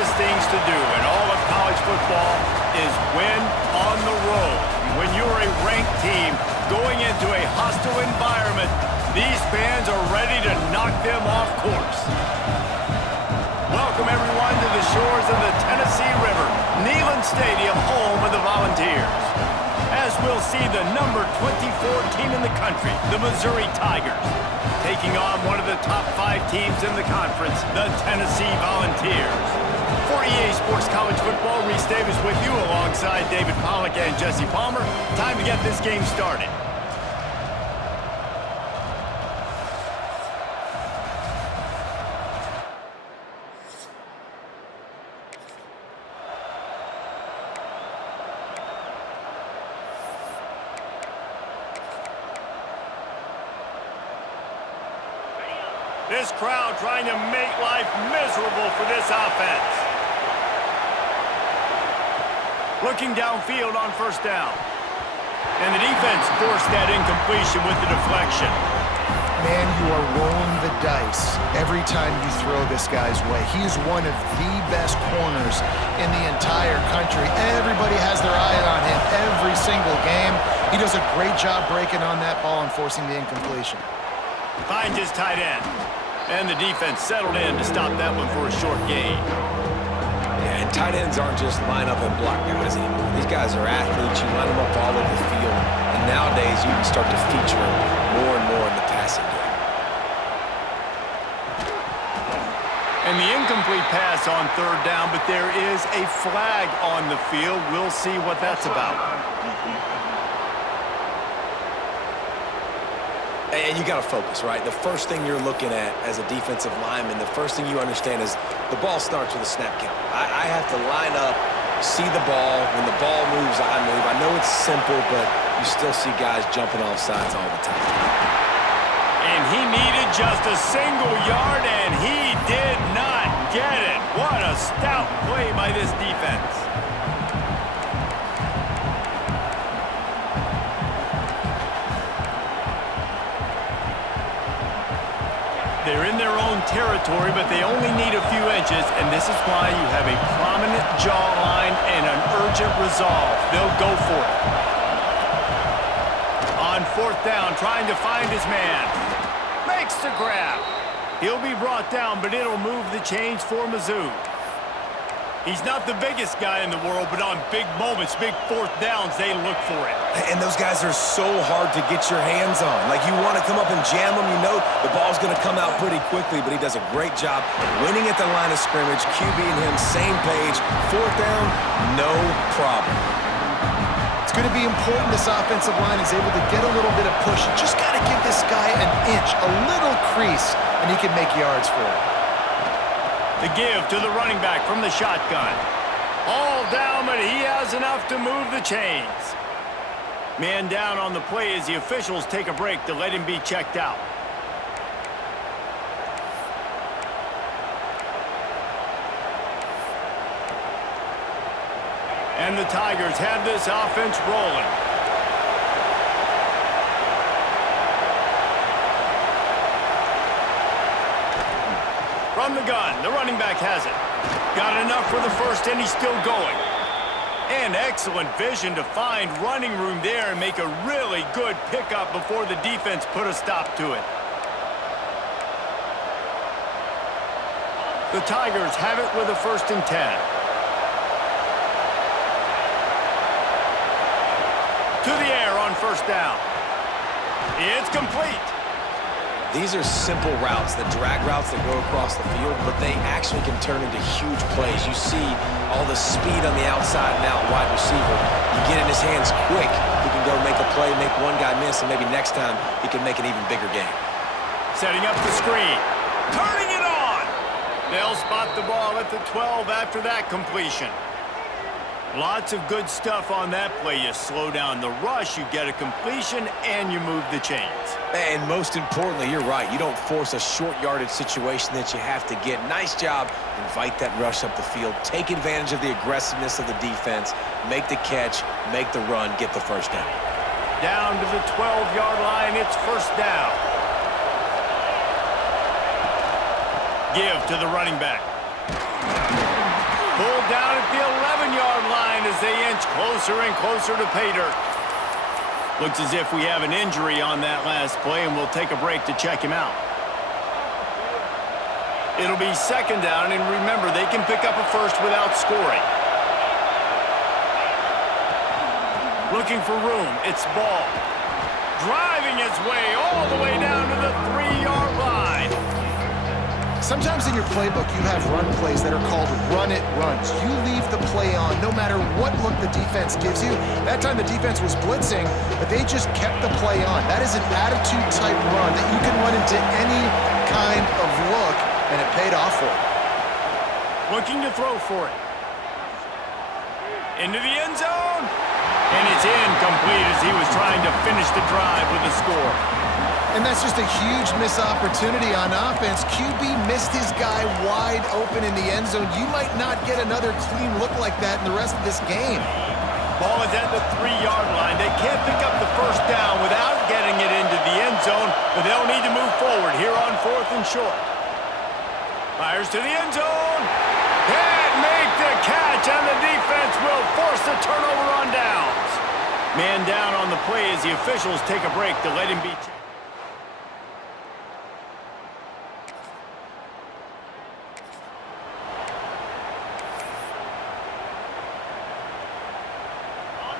toughest things to do in all of college football is win on the road. When you're a ranked team going into a hostile environment, these fans are ready to knock them off course. Welcome, everyone, to the shores of the Tennessee River, Neyland Stadium, home of the Volunteers. As we'll see the number 24 team in the country, the Missouri Tigers, taking on one of the top 5 teams in the conference, the Tennessee Volunteers. For EA Sports College Football, Reese Davis with you alongside David Pollack and Jesse Palmer. Time to get this game started. This crowd trying to make life miserable for this offense. Looking downfield on first down. And the defense forced that incompletion with the deflection. Man, you are rolling the dice every time you throw this guy's way. He is one of the best corners in the entire country. Everybody has their eye on him every single game. He does a great job breaking on that ball and forcing the incompletion. Finds his tight end. And the defense settled in to stop that one for a short gain. Yeah, and tight ends aren't just line up and block guys anymore. These guys are athletes. You line them up all over the field. And nowadays, you can start to feature them more and more in the passing game. And the incomplete pass on third down, but there is a flag on the field. We'll see what that's about. And you got to focus, right? The first thing you're looking at as a defensive lineman, the first thing you understand is the ball starts with a snap count. I have to line up, see the ball. When the ball moves, I move. I know it's simple, but you still see guys jumping off sides all the time. And he needed just a single yard, and he did not get it. What a stout play by this defense. They're in their own territory, but they only need a few inches, and this is why you have a prominent jawline and an urgent resolve. They'll go for it. On fourth down, trying to find his man. Makes the grab. He'll be brought down, but it'll move the chains for Mizzou. He's not the biggest guy in the world, but on big moments, big fourth downs, they look for it. And those guys are so hard to get your hands on. Like, you want to come up and jam them, you know the ball's going to come out pretty quickly, but he does a great job winning at the line of scrimmage. QB and him, same page. Fourth down, no problem. It's going to be important this offensive line is able to get a little bit of push. You just got to give this guy an inch, a little crease, and he can make yards for it. The give to the running back from the shotgun. All down, but he has enough to move the chains. Man down on the play as the officials take a break to let him be checked out. And the Tigers have this offense rolling. From the gun, the running back has it. Got enough for the first, and he's still going. And excellent vision to find running room there and make a really good pickup before the defense put a stop to it. The Tigers have it with a 1st and 10. To the air on first down. It's complete. These are simple routes, the drag routes that go across the field, but they actually can turn into huge plays. You see all the speed on the outside and out wide receiver. You get in his hands quick, he can go make a play, make one guy miss, and maybe next time he can make an even bigger game. Setting up the screen. Turning it on. They'll spot the ball at the 12 after that completion. Lots of good stuff on that play. You slow down the rush, you get a completion, and you move the chains. And most importantly, you're right. You don't force a short yardage situation that you have to get. Nice job. Invite that rush up the field. Take advantage of the aggressiveness of the defense. Make the catch, make the run, get the first down. Down to the 12-yard line, it's first down. Give to the running back. down at the 11-yard line as they inch closer and closer to pay dirt. Looks as if we have an injury on that last play, and we'll take a break to check him out. It'll be second down, and remember, they can pick up a first without scoring. Looking for room. It's Ball. Driving his way all the way down to the 3-yard line. Sometimes in your playbook, you have run plays that are called run-it runs. You leave the play on no matter what look the defense gives you. That time the defense was blitzing, but they just kept the play on. That is an attitude-type run that you can run into any kind of look, and it paid off for him. Looking to throw for it. Into the end zone. And it's incomplete as he was trying to finish the drive with a score. And that's just a huge missed opportunity on offense. QB missed his guy wide open in the end zone. You might not get another clean look like that in the rest of this game. Ball is at the 3-yard line. They can't pick up the first down without getting it into the end zone, but they'll need to move forward here on 4th and short. Fires to the end zone. Can't make the catch, and the defense will force the turnover on downs. Man down on the play as the officials take a break to let him be checked.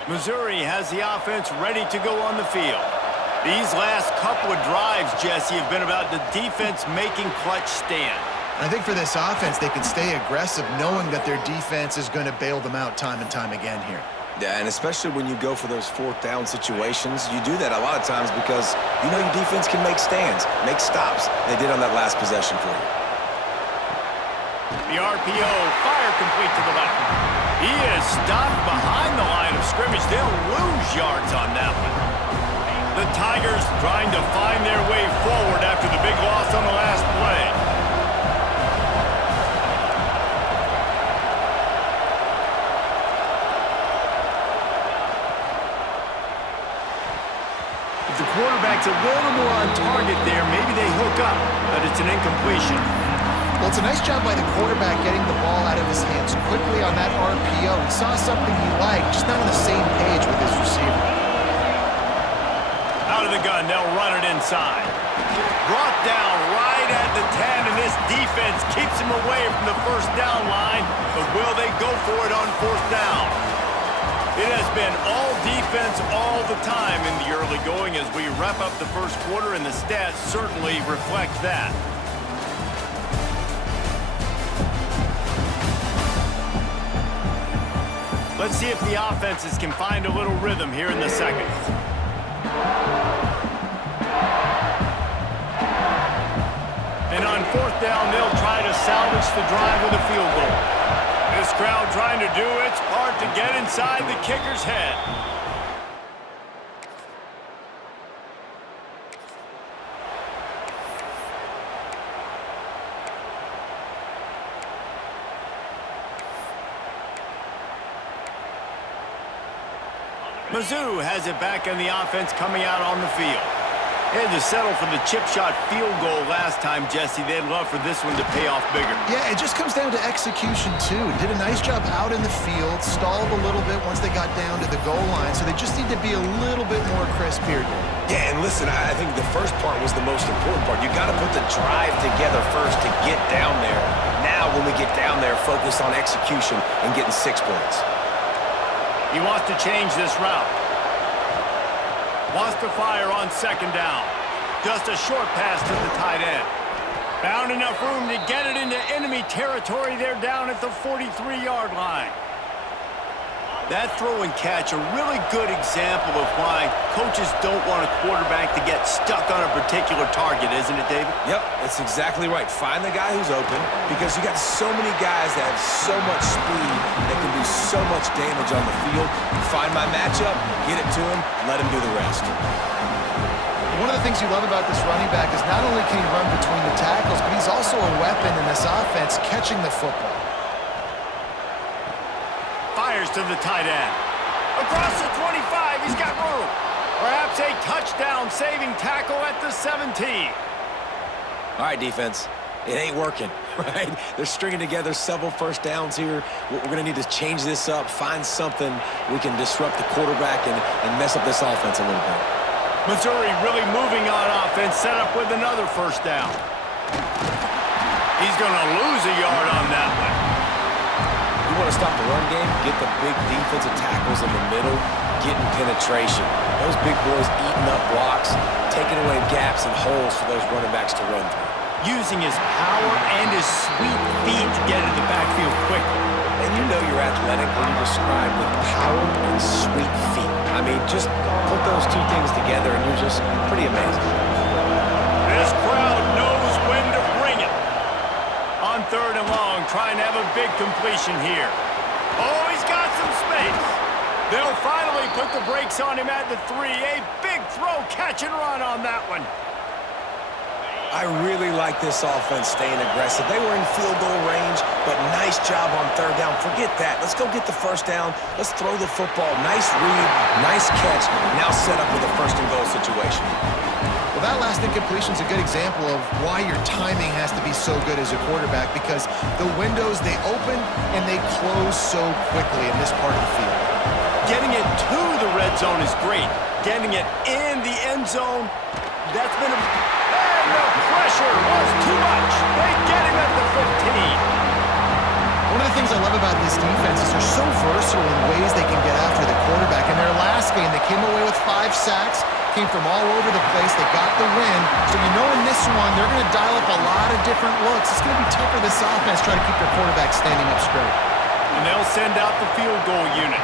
Missouri has the offense ready to go on the field. These last couple of drives, Jesse, have been about the defense making clutch stand. I think for this offense, they can stay aggressive knowing that their defense is going to bail them out time and time again here. Yeah, and especially when you go for those 4th down situations, you do that a lot of times because you know your defense can make stands, make stops. They did on that last possession for you. The RPO, fire complete to the left. He is stopped behind the line of scrimmage. They'll lose yards on that one. The Tigers trying to find their way forward after the big loss on the last play. If the quarterback's a little more on target there, maybe they hook up, but it's an incompletion. Well, it's a nice job by the quarterback getting the ball out of his hands quickly on that RPO. He saw something he liked, just not on the same page with his receiver. Out of the gun, they'll run it inside. Brought down right at the 10, and this defense keeps him away from the first down line, but will they go for it on 4th down? It has been all defense all the time in the early going as we wrap up the first quarter, and the stats certainly reflect that. Let's see if the offenses can find a little rhythm here in the second. And on 4th down, they'll try to salvage the drive with a field goal. This crowd trying to do its part to get inside the kicker's head. Mizzou has it back on the offense coming out on the field. They had to settle for the chip shot field goal last time, Jesse. They'd love for this one to pay off bigger. Yeah, it just comes down to execution, too. Did a nice job out in the field, stalled a little bit once they got down to the goal line, so they just need to be a little bit more crisp here. Yeah, and listen, I think the first part was the most important part. You got to put the drive together first to get down there. Now, when we get down there, focus on execution and getting 6 points. He wants to change this route. Wants to fire on 2nd down. Just a short pass to the tight end. Found enough room to get it into enemy territory. They're down at the 43-yard line. That throw and catch, a really good example of why coaches don't want a quarterback to get stuck on a particular target, isn't it, David? Yep, that's exactly right. Find the guy who's open because you got so many guys that have so much speed that can do so much damage on the field. Find my matchup, get it to him, let him do the rest. One of the things you love about this running back is not only can he run between the tackles, but he's also a weapon in this offense catching the football. Fires to the tight end. Across the 25, he's got room. Perhaps a touchdown saving tackle at the 17. All right, defense. it ain't working, right? They're stringing together several first downs here. We're going to need to change this up, find something we can disrupt the quarterback and mess up this offense a little bit. Missouri really moving on offense, set up with another first down. He's going to lose a yard on that one. You want to stop the run game, get the big defensive tackles in the middle, getting penetration. Those big boys eating up blocks, taking away gaps and holes for those running backs to run through. Using his power and his sweet feet to get into the backfield quickly. And you know you're athletic when you describe with power and sweet feet. I mean, just put those two things together and you're just pretty amazing. This crowd knows when to bring it. On 3rd and long, trying to have a big completion here. Oh, he's got some space. They'll finally put the brakes on him at the 3. A big throw, catch and run on that one. I really like this offense staying aggressive. They were in field goal range, but nice job on 3rd down. Forget that. Let's go get the first down. Let's throw the football. Nice read, nice catch. Now set up with a 1st and goal situation. Well, that last incompletion is a good example of why your timing has to be so good as a quarterback, because the windows, they open and they close so quickly in this part of the field. Getting it to the red zone is great. Getting it in the end zone, that's been a... And the pressure was too much. They get him at the 15. One of the things I love about this defense is they're so versatile in ways they can get after the quarterback. In their last game, they came away with 5 sacks, came from all over the place. They got the win. So you know in this one, they're going to dial up a lot of different looks. It's going to be tough for this offense trying to keep their quarterback standing up straight. And they'll send out the field goal unit.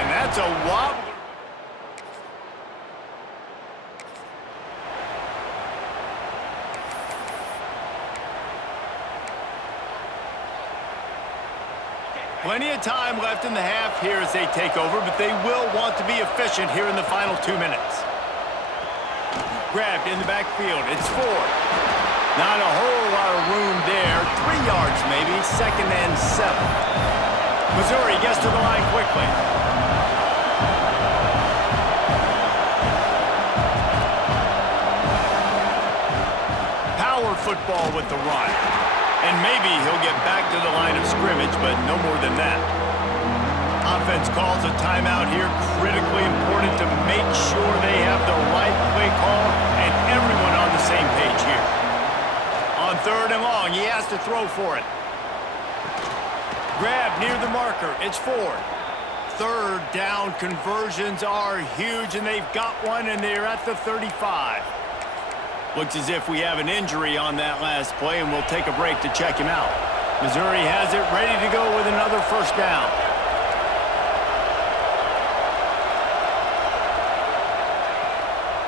And that's a wobbler. Plenty of time left in the half here as they take over, but they will want to be efficient here in the final 2 minutes. Grabbed in the backfield. It's 4. Not a whole lot of room there. 3 yards maybe. 2nd and 7. Missouri gets to the line quickly. Power football with the run. And maybe he'll get back to the line of scrimmage, but no more than that. Offense calls a timeout here. Critically important to make sure they have the right play call and everyone on the same page here. On 3rd and long, he has to throw for it. Grab near the marker. It's 4. 3rd down conversions are huge, and they've got one, and they're at the 35. Looks as if we have an injury on that last play, and we'll take a break to check him out. Missouri has it ready to go with another first down.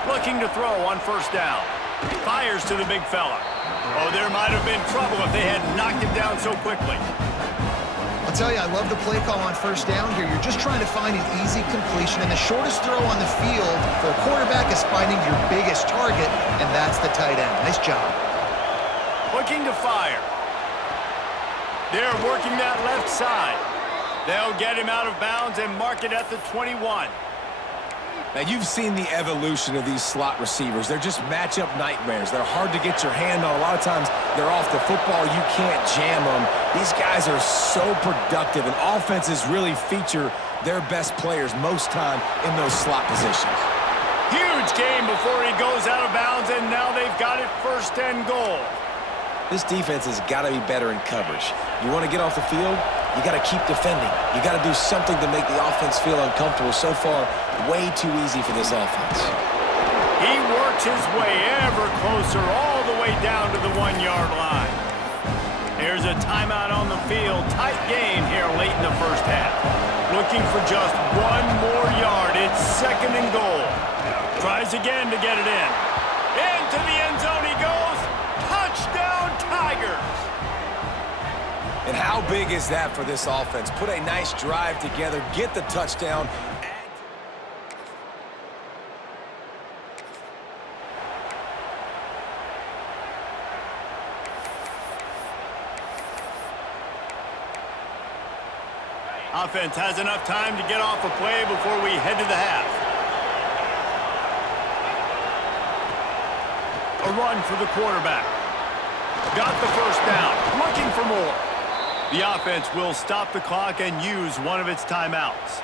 Looking to throw on 1st down. Fires to the big fella. Oh, there might have been trouble if they had knocked him down so quickly. I'll tell you, I love the play call on 1st down here. You're just trying to find an easy completion, and the shortest throw on the field for a quarterback is finding your biggest target, and that's the tight end. Nice job. Looking to fire. They're working that left side. They'll get him out of bounds and mark it at the 21. Now, you've seen the evolution of these slot receivers. They're just matchup nightmares. They're hard to get your hand on. A lot of times, they're off the football. You can't jam them. These guys are so productive, and offenses really feature their best players most time in those slot positions. Huge game before he goes out of bounds, and now they've got it 1st and goal. This defense has got to be better in coverage. You want to get off the field, you got to keep defending. You got to do something to make the offense feel uncomfortable. So far, way too easy for this offense. He works his way ever closer all the way down to the 1-yard line. Here's a timeout on the field. Tight game here late in the 1st half. Looking for just 1 more yard. It's 2nd and goal. Tries again to get it in. Into the end zone he goes. Touchdown, Tigers! And how big is that for this offense? Put a nice drive together, get the touchdown. Offense has enough time to get off a play before we head to the half. A run for the quarterback. Got the first down. Looking for more. The offense will stop the clock and use one of its timeouts.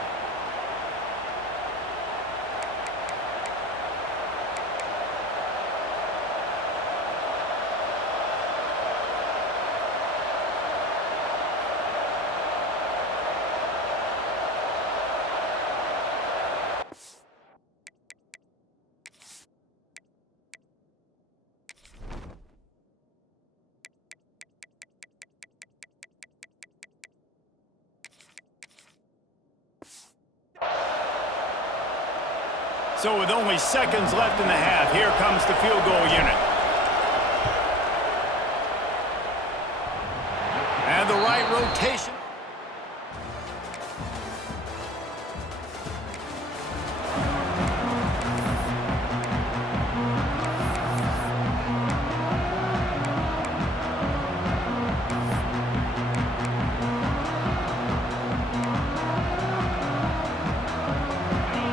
So with only seconds left in the half, here comes the field goal unit. And the right rotation.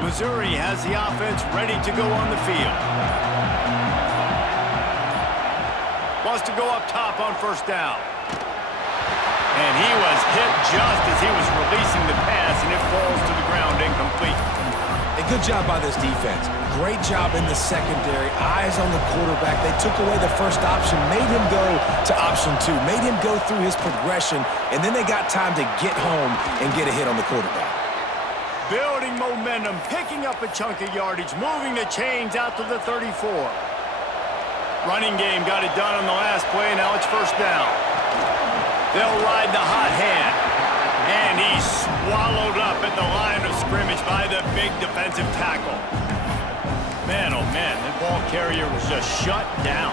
Missouri has the offense ready to go on the field. Wants to go up top on first down. And he was hit just as he was releasing the pass, and it falls to the ground incomplete. A good job by this defense. Great job in the secondary. Eyes on the quarterback. They took away the first option, made him go to option 2, made him go through his progression, and then they got time to get home and get a hit on the quarterback. Building momentum, picking up a chunk of yardage, moving the chains out to the 34. Running game got it done on the last play, now it's first down. They'll ride the hot hand. And he's swallowed up at the line of scrimmage by the big defensive tackle. Man, oh man, that ball carrier was just shut down.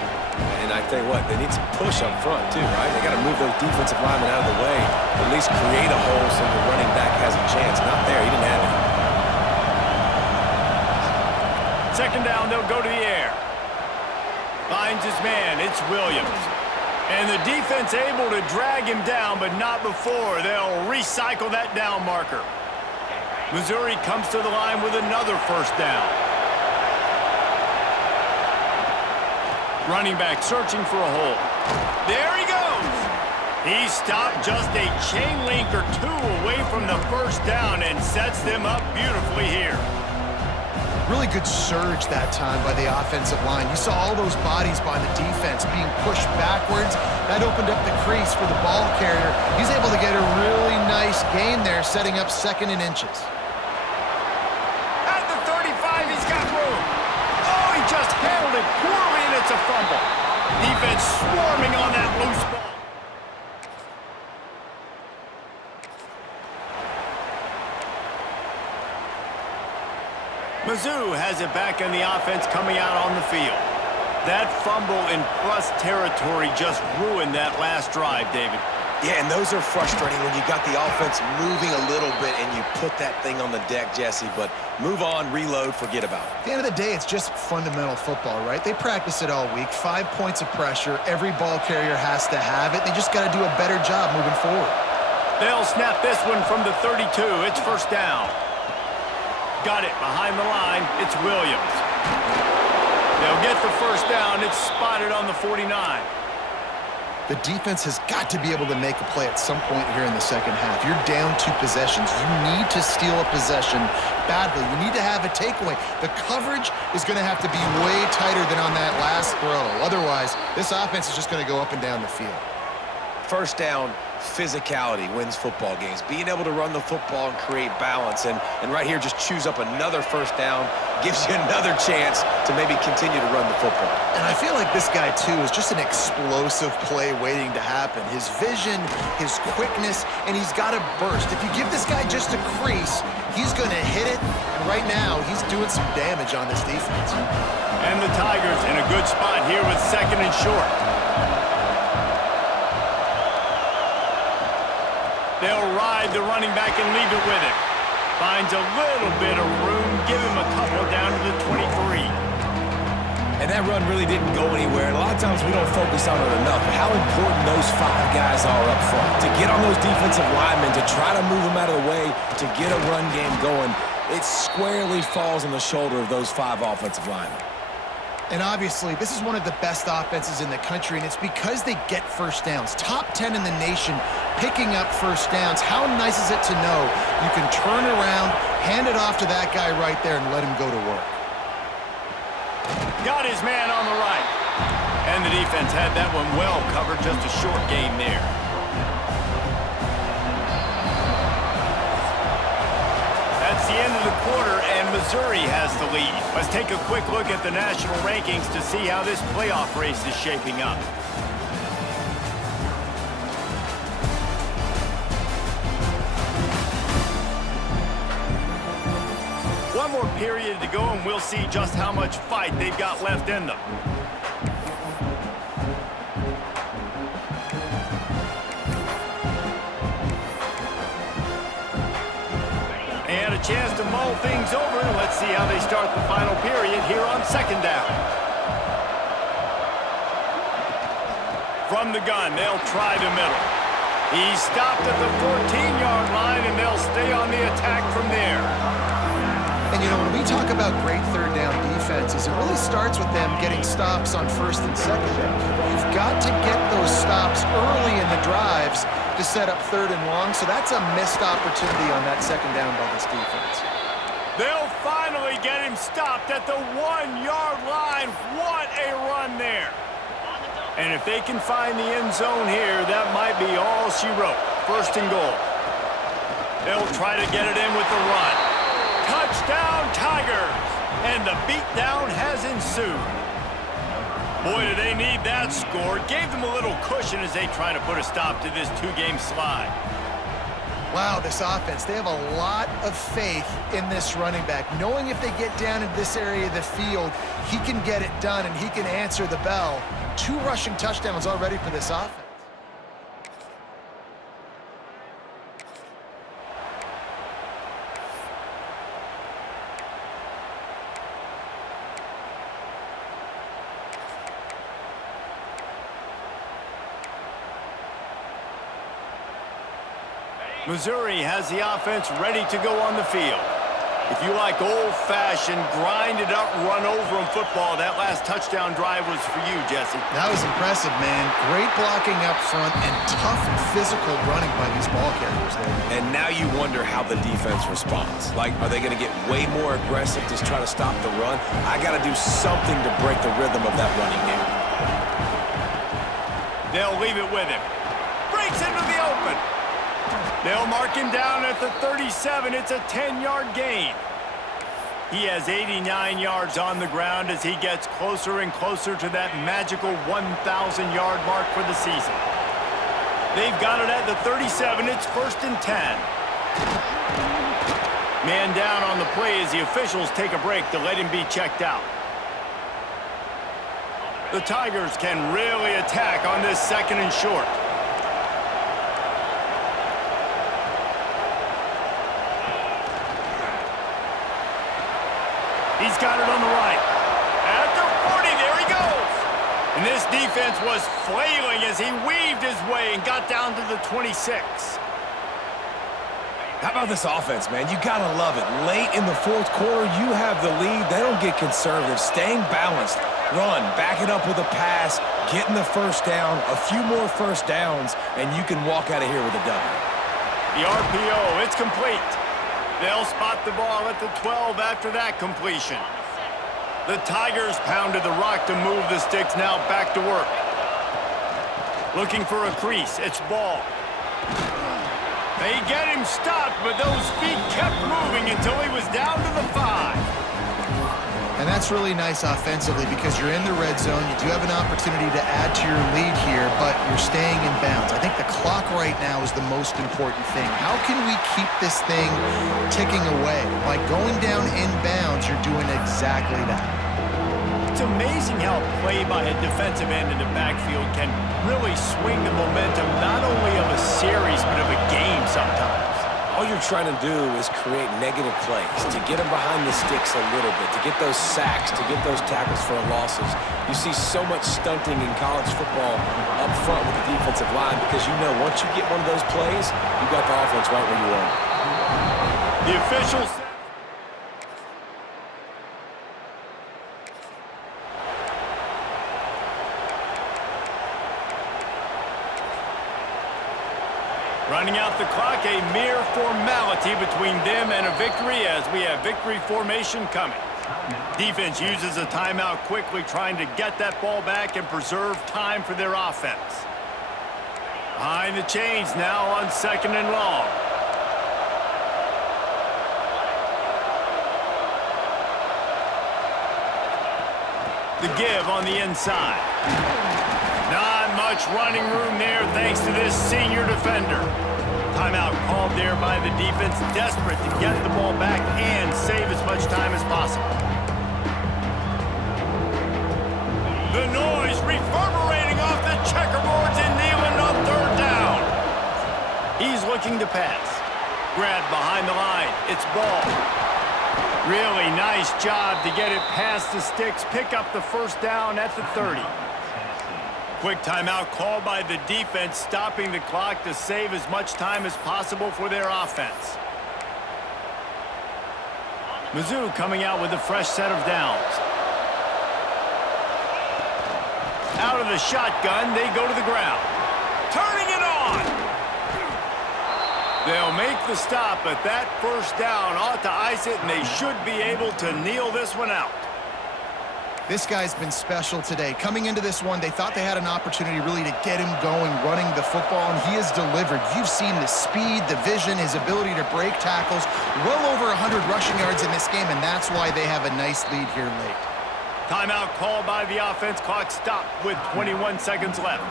And I tell you what, they need some push up front too, right? They got to move those defensive linemen out of the way, at least create a hole so the running back has a chance. Not there, he didn't have it. Second down, they'll go to the air. Finds his man, it's Williams. And the defense able to drag him down, but not before. They'll recycle that down marker. Missouri comes to the line with another first down. Running back searching for a hole. There he goes. He stopped just a chain link or two away from the first down and sets them up beautifully here. Really good surge that time by the offensive line. You saw all those bodies by the defense being pushed backwards. That opened up the crease for the ball carrier. He's able to get a really nice gain there, setting up second and inches. At the 35, he's got room. Oh, he just handled it poorly, and it's a fumble. Defense swarming on that loose ball. Mizzou has it back in the offense coming out on the field. That fumble in plus territory just ruined that last drive, David. Yeah, and those are frustrating when you got the offense moving a little bit and you put that thing on the deck, Jesse, but move on, reload, forget about it. At the end of the day, it's just fundamental football, right? They practice it all week. 5 points of pressure. Every ball carrier has to have it. They just got to do a better job moving forward. They'll snap this one from the 32. It's first down. Got it behind the line. It's Williams. They'll get the first down. It's spotted on the 49. The defense has got to be able to make a play at some point here in the second half. You're down 2 possessions. You need to steal a possession badly. You need to have a takeaway. The coverage is going to have to be way tighter than on that last throw. Otherwise, this offense is just going to go up and down the field. First down, physicality wins football games. Being able to run the football and create balance. And right here, just choose up another first down, gives you another chance to maybe continue to run the football. And I feel like this guy, too, is just an explosive play waiting to happen. His vision, his quickness, and he's got a burst. If you give this guy just a crease, he's going to hit it. And right now, he's doing some damage on this defense. And the Tigers in a good spot here with second and short. They'll ride the running back and leave it with him. Finds a little bit of room, give him a couple down to the 23. And that run really didn't go anywhere. And a lot of times we don't focus on it enough. How important those 5 guys are up front. To get on those defensive linemen, to try to move them out of the way, to get a run game going, it squarely falls on the shoulder of those 5 offensive linemen. And obviously, this is one of the best offenses in the country, and it's because they get first downs. Top 10 in the nation picking up first downs. How nice is it to know you can turn around, hand it off to that guy right there, and let him go to work. Got his man on the right. And the defense had that one well covered, just a short gain there. That's the end of the quarter, and Missouri has the lead. Let's take a quick look at the national rankings to see how this playoff race is shaping up. One more period to go, and we'll see just how much fight they've got left in them. And a chance to mull things over. Let's see how they start the final period here on second down. From the gun, they'll try the middle. He's stopped at the 14-yard line, and they'll stay on the attack from there. And, you know, when we talk about great third down defenses, it really starts with them getting stops on first and second down. You've got to get those stops early in the drives to set up third and long, so that's a missed opportunity on that second down by this defense. They'll finally get him stopped at the 1-yard line. What a run there. And if they can find the end zone here, that might be all she wrote. First and goal. They'll try to get it in with the run. Touchdown, Tigers! And the beatdown has ensued. Boy, do they need that score. Gave them a little cushion as they try to put a stop to this two-game slide. Wow, this offense, they have a lot of faith in this running back, knowing if they get down in this area of the field, he can get it done and he can answer the bell. 2 rushing touchdowns already for this offense. Missouri has the offense ready to go on the field. If you like old-fashioned, grind-it-up, run-over-'em football, that last touchdown drive was for you, Jesse. That was impressive, man. Great blocking up front and tough physical running by these ball carriers there. And now you wonder how the defense responds. Like, are they going to get way more aggressive to try to stop the run? I got to do something to break the rhythm of that running game. They'll leave it with him. Breaks into the open. They'll mark him down at the 37. It's a 10-yard gain. He has 89 yards on the ground as he gets closer and closer to that magical 1,000-yard mark for the season. They've got it at the 37. It's first and 10. Man down on the play as the officials take a break to let him be checked out. The Tigers can really attack on this second and short. He's got it on the right. At the 40, there he goes. And this defense was flailing as he weaved his way and got down to the 26. How about this offense, man? You gotta love it. Late in the fourth quarter, you have the lead. They don't get conservative. Staying balanced. Run, back it up with a pass, getting the first down, a few more first downs, and you can walk out of here with a W. The RPO, it's complete. They'll spot the ball at the 12 after that completion. The Tigers pounded the rock to move the sticks, now back to work. Looking for a crease, it's ball. They get him stopped, but those feet kept moving until he was down to the 5. And that's really nice offensively because you're in the red zone. You do have an opportunity to add to your lead here, but you're staying in bounds. I think the clock right now is the most important thing. How can we keep this thing ticking away? By going down in bounds, you're doing exactly that. It's amazing how play by a defensive end in the backfield can really swing the momentum not only of a series, but of a game sometimes. All you're trying to do is create negative plays, to get them behind the sticks a little bit, to get those sacks, to get those tackles for losses. You see so much stunting in college football up front with the defensive line because you know once you get one of those plays, you got the offense right where you want. The officials. Running out the clock, a mere formality between them and a victory as we have victory formation coming. Defense uses a timeout quickly, trying to get that ball back and preserve time for their offense. Behind the chains now on 2nd and long. The give on the inside. Not much running room there thanks to this senior defender. Timeout called there by the defense, desperate to get the ball back and save as much time as possible. The noise reverberating off the checkerboards and Neyland on 3rd down. He's looking to pass. Grabbed behind the line. It's ball. Really nice job to get it past the sticks, pick up the 1st down at the 30. Quick timeout called by the defense, stopping the clock to save as much time as possible for their offense. Mizzou coming out with a fresh set of downs. Out of the shotgun, they go to the ground. Turning it on! They'll make the stop, but that 1st down ought to ice it, and they should be able to kneel this one out. This guy's been special today. Coming into this one, they thought they had an opportunity really to get him going, running the football, and he has delivered. You've seen the speed, the vision, his ability to break tackles. Well over 100 rushing yards in this game, and that's why they have a nice lead here late. Timeout called by the offense. Clock stopped with 21 seconds left.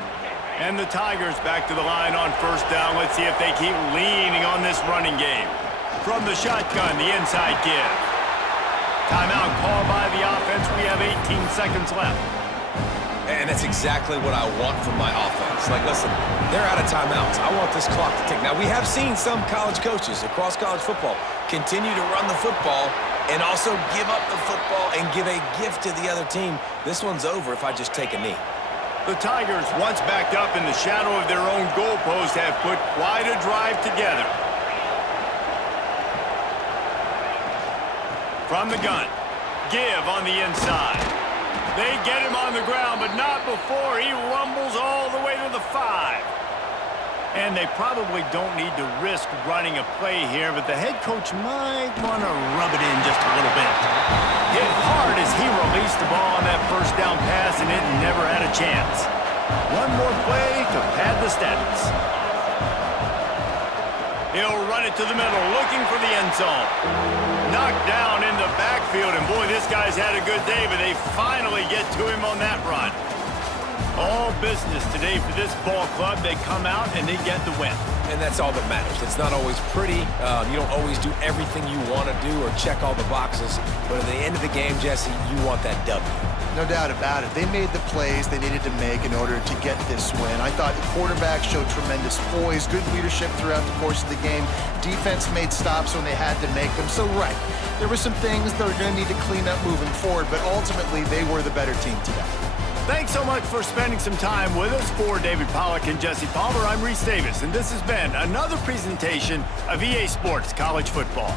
And the Tigers back to the line on 1st down. Let's see if they keep leaning on this running game. From the shotgun, the inside give. Timeout called by the offense. We have 18 seconds left. And that's exactly what I want from my offense. Like, listen, they're out of timeouts. I want this clock to tick. Now, we have seen some college coaches across college football continue to run the football and also give up the football and give a gift to the other team. This one's over if I just take a knee. The Tigers, once backed up in the shadow of their own goalpost, have put quite a drive together. From the gun, give on the inside. They get him on the ground, but not before he rumbles all the way to the 5. And they probably don't need to risk running a play here, but the head coach might want to rub it in just a little bit. Hit hard as he released the ball on that 1st down pass, and it never had a chance. One more play to pad the stats. He'll run it to the middle, looking for the end zone. Knocked down in the backfield, and boy, this guy's had a good day, but they finally get to him on that run. All business today for this ball club. They come out and they get the win. And that's all that matters. It's not always pretty. You don't always do everything you want to do or check all the boxes. But at the end of the game, Jesse, you want that W. No doubt about it. They made the plays they needed to make in order to get this win. I thought the quarterback showed tremendous poise, good leadership throughout the course of the game. Defense made stops when they had to make them. So, right, there were some things that were going to need to clean up moving forward, but ultimately they were the better team today. Thanks so much for spending some time with us. For David Pollack and Jesse Palmer, I'm Reese Davis, and this has been another presentation of EA Sports College Football.